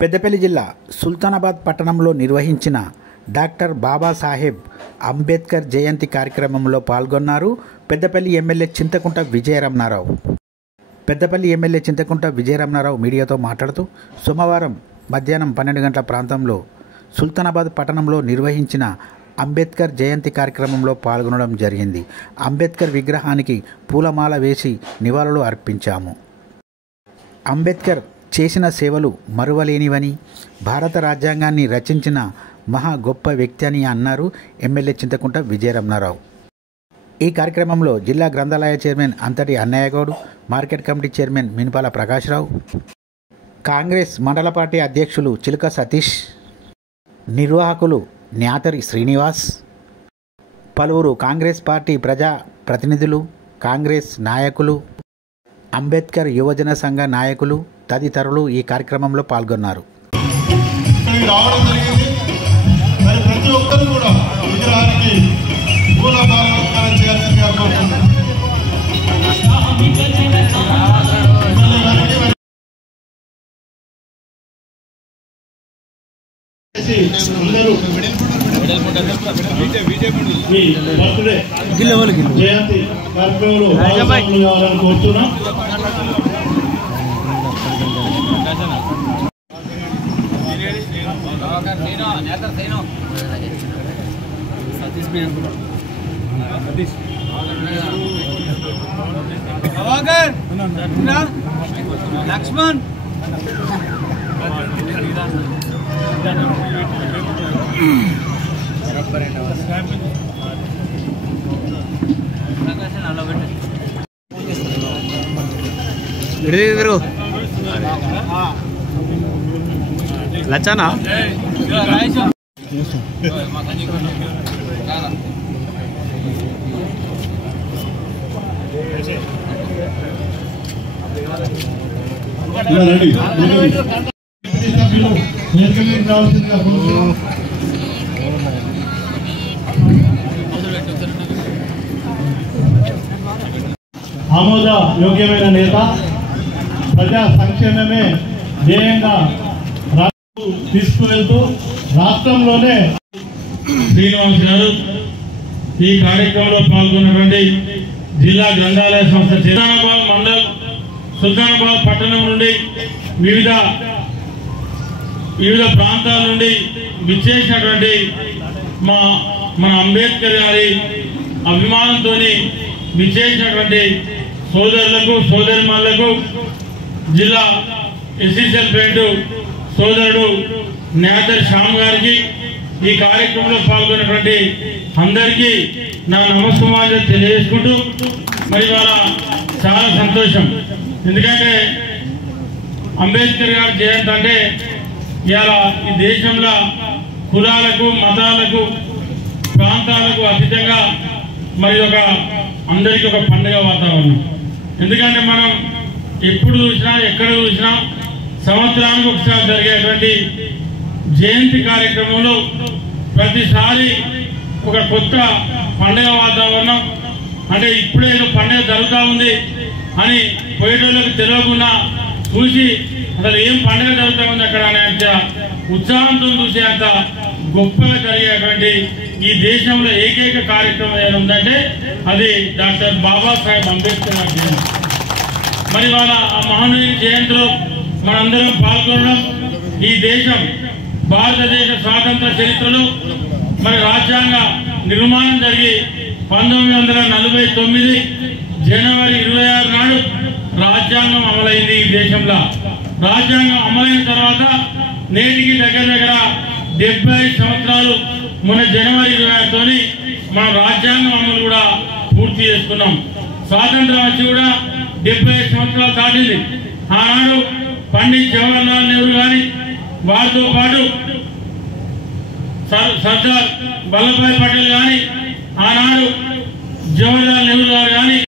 పెద్దపల్లి జిల్లా సుల్తానాబాద్ పట్టణంలో నిర్వహించిన డాక్టర్ బాబాసాహెబ్ అంబేద్కర్ జయంతి కార్యక్రమంలో పాల్గొన్నారు పెద్దపల్లి ఎమ్మెల్యే చింతకుంట విజయరమణారావు. పెద్దపల్లి ఎమ్మెల్యే చింతకుంట విజయరమణారావు మీడియాతో మాట్లాడుతూ సోమవారం మధ్యాహ్నం 12 గంటల ప్రాంతంలో సుల్తానాబాద్ పట్టణంలో నిర్వహించిన అంబేద్కర్ జయంతి కార్యక్రమంలో పాల్గొనడం జరిగింది. అంబేద్కర్ విగ్రహానికి పూలమాల వేసి నివాళులు అర్పించాము. అంబేద్కర్ చేసిన సేవలు మరువలేనివని, భారత రాజ్యాంగాన్ని రచించిన మహా గొప్ప వ్యక్తి అని అన్నారు ఎమ్మెల్యే చింతకుంట విజయరమణారావు. ఈ కార్యక్రమంలో జిల్లా గ్రంథాలయ chairman Anthati Annayyagoud, market committee chairman Minpala Prakashrao, Congress మండల పార్టీ అధ్యక్షులు చిలుక సతీష్, నిర్వాహకులు న్యాతరి శ్రీనివాస్, పలువురు కాంగ్రెస్ పార్టీ ప్రజా ప్రతినిధులు, కాంగ్రెస్ నాయకులు, అంబేద్కర్ యువజన సంఘ నాయకులు తదితరులు ఈ కార్యక్రమంలో పాల్గొన్నారు. ప్రతి ఒక్కరు కూడా విగ్రహానికి పూలమాలకారం చేయాల్సిందిగా కోరుతున్నాను. జయంతి కార్యక్రమంలో కావాలని కోరుతున్నాం. లక్ష్మణ్ లచ్చనా ఆమోద యోగ్యమైన నేత, ప్రజా సంక్షేమమే ధ్యేయంగా తీసుకువెళ్తూ రాష్ట్రంలోనే శ్రీనివాస్ గారు ఈ కార్యక్రమంలో పాల్గొన్నటువంటి జిల్లా గ్రంథాలయ సంస్థ సుల్తానాబాద్ మండల్, సుల్తానాబాద్ పట్టణం నుండి వివిధ ప్రాంతాల నుండి విచ్చేసినటువంటి మన అంబేద్కర్ గారి అభిమానంతో విచ్చేసినటువంటి సోదరులకు, సోదరిమణులకు, జిల్లా ఎస్సీసీఎల్ ప్రెసిడెంట్ సోదరుడు న్యాతర్ శ్యామ్ గారికి, ఈ కార్యక్రమంలో పాల్గొన్నటువంటి అందరికీ నా నమస్కారాలు తెలియజేసుకుంటూ, మరి ఇవాళ చాలా సంతోషం. ఎందుకంటే అంబేద్కర్ గారి జయంతి అంటే ఇవాళ ఈ దేశంలో కులాలకు, మతాలకు, ప్రాంతాలకు అతీతంగా మరి అందరికీ ఒక పండుగ వాతావరణం. ఎందుకంటే మనం ఎప్పుడు చూసినా, ఎక్కడ చూసినా సంవత్సరానికి ఒకసారి జరిగేటువంటి జయంతి కార్యక్రమంలో ప్రతిసారి ఒక కొత్త పండుగ వాతావరణం. అంటే ఇప్పుడేదో పండుగ జరుగుతూ ఉంది అని పోయేటోళ్ళకి తెలియకుండా చూసి అసలు ఏం పండుగ జరుగుతూ ఉంది అక్కడ అనేంత ఉత్సాహంతో చూసే అంత గొప్పగా జరిగేటువంటి ఈ దేశంలో ఏకైక కార్యక్రమం ఏమైనా ఉందంటే అది డాక్టర్ బాబాసాహెబ్ అంబేద్కర్ గారి జయంతి. మరి వాళ్ళ ఆ మహనీయుని జయంతిలో మనందరం పాల్గొనడం, ఈ దేశం భారతదేశ స్వాతంత్ర చరిత్రలో మరి రాజ్యాంగ నిర్మాణం జరిగి 1949 జనవరి 26 నాడు రాజ్యాంగం అమలైంది. ఈ దేశంలో రాజ్యాంగం అమలైన తర్వాత నేటికి దగ్గర 70 సంవత్సరాలు మొన్న జనవరి 26తోని మన రాజ్యాంగం అమలు కూడా పూర్తి చేసుకున్నాం. స్వాతంత్రం వచ్చి కూడా 70 సంవత్సరాలు దాటింది. ఆనాడు పండిత్ జవహర్లాల్ నెహ్రూ గాని, వారితో పాటు సర్దార్ వల్లభాయ్ పటేల్ గాని, ఆనాడు జవహర్లాల్ నెహ్రూ గారు కానీ